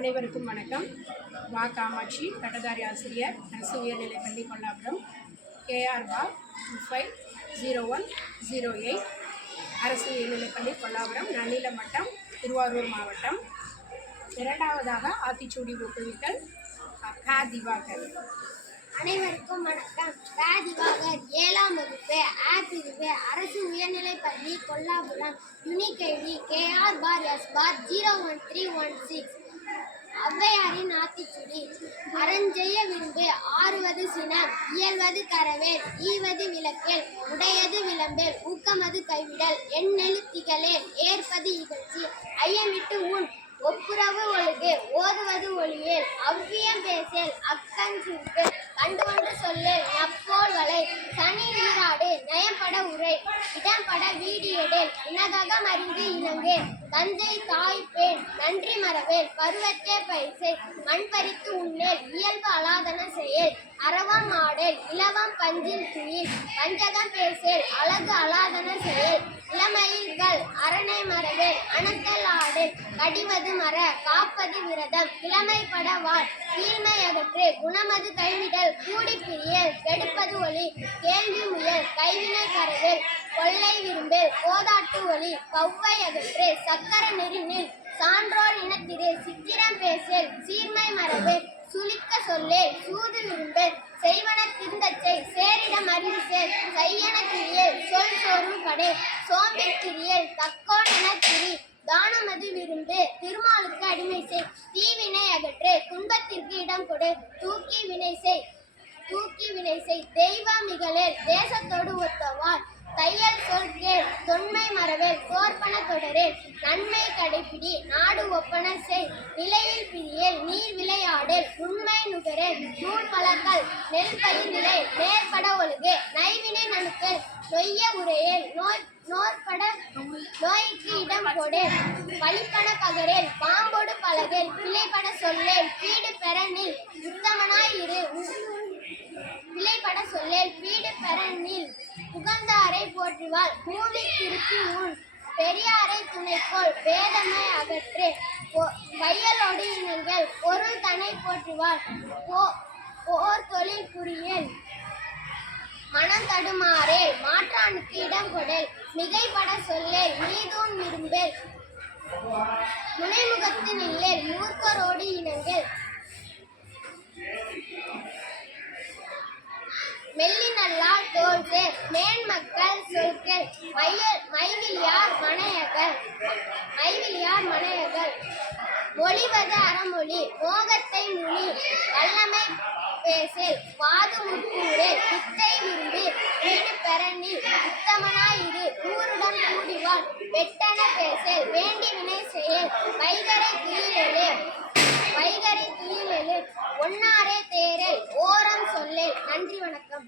அனைவருக்கும் வணக்கம். வா காமாட்சி பட்டதாரி ஆசிரியர் அரசு உயர்நிலைப்பள்ளி கொல்லாபுரம். கேஆர் வா five zero one zero eight அரசு உயர்நிலைப்பள்ளி கொல்லாபுரம் நன்னில மட்டம் திருவாரூர் மாவட்டம். இரண்டாவதாக ஆத்திச்சூடி ஊக்குவித்தல் கா திவாகர். அனைவருக்கும் வணக்கம். கா திவாகர் ஏழாம் வகுப்பு ஆ பிரிவு அரசு உயர்நிலை பள்ளி Kollapuram. Unique ID KR four S four zero one three one six. Aathichudi அரஞ்செய்ய விரும்பு ஆறுவது சினம் இயல்வது கரவேல் ஈவது விளக்கேல் உடையது விளம்பேல் ஊக்கமது கைவிடல் எண்ணெழுத்திகளேல் ஏற்பது இகழ்ச்சி ஐயமிட்டு உன் ஒப்புரவு ஒழுகு ஓதுவது ஒளியேல் அவ்வியம் பேசேல் அக்கன் சுட்டு கண்டு கொண்டு சொல்லு சனி நீராடு நயம்பட உரை இடம்பட வீடியடேல் இனதகம் மறிந்து இணங்கு தந்தை தாய் பேன் நன்றி மறவேல் பருவத்தே பைசை மண் பறித்து உண்ணேல் இயல்பு அலாதன செயல் அறவம் ஆடேல் இலவம் பஞ்சில் துயில் வஞ்சகம் பேசேல் அழகு அலாதன செயல் இளமயில்கள் அரணை மரவேல் அனத்தல் ஆடு கடிவது மர காப்பது விரதம் கிழமைப்பட வாழ் கீழ்மை அகற்று குணமது கைவிடல் கூடி பிரியல் கெடுப்பது கேள்வி முயல் கைவினை கரவேல் கொள்ளை விரும்பில் கோதாட்டு ஒளி கவ்வை அகற்று சக்கர நெறினில் சான்றோர் இனத்திலே சித்திரம் பேசல் சீர்மை மரபு சுழிக்க சொல்லே சூது விரும்பு செய்வன திருந்தச்சை சேரிடம் அறிவு சேர் கையென சொல் சோறும் கடை சோம்பிற்கிரியேல் தக்கோன் என திரி தானமது விரும்பு திருமாலுக்கு அடிமை செய் தீவினை அகற்று துன்பத்திற்கு இடம் கொடு தூக்கி வினை செய். தூக்கி வினைசை செய் தெய்வம் தேசத்தோடு ஒத்தவாள். தையல் சொல்கேள் தொன்மை மரவேல் தோற்பன தொடரேல். நன்மை கடைப்பிடி நாடு ஒப்பன செய். நிலையில் பிரியேல் நீர் விளையாடேல். உண்மை நுகரேல் நூல் பழங்கள் நெல் பரிநிலை நேர்பட ஒழுகு. நைவினை நணுக்கு நொய்ய உரையேல். நோய் நோற்பட நோய்க்கு இடம் கொடேல் பழிப்பட பகரேல் பாம்போடு பழகேல். பிழைப்பட சொல்லேல் பெற பெறனில் உத்தமனாய் மேல் விலைப்பட சொல்லேல் வீடு பெறனில் புகழ்ந்தாரை போற்றுவாள். மூலி திருப்பி உன் பெரியாரை துணைக்கோள். வேதமை அகற்று. பொ- கையலோடு பொருள் தனை போற்றுவாள். போர் தொழில் புரியல் மனம் தடுமாறே. மாற்றானுக்கு இடம் கொடல் மிகைப்பட சொல்லே. நீதூன் விரும்பேல் முனைமுகத்தின் நில்லேல் மூர்க்கரோடு இணங்கேல் மெல்லினல்லால் தோல்கு மேன்மக்கள் சொற்கள் மயில் மைவிலியார் மனையகள் மைவிலியார் மனையகள் மொழிவது அறமொழி மோகத்தை மொழி வல்லமை பேசல் வாது முற்கூரே வித்தை விரும்பி வீடு பெறனி உத்தமனாயிரு ஊருடன் கூடிவாள் வெட்டன பேசல் வேண்டி வினை செயல் வைகரை துயிலெழு வைகரை துயிலெழு ஒன்னாரே தே சொல்லேன் நன்றி வணக்கம்.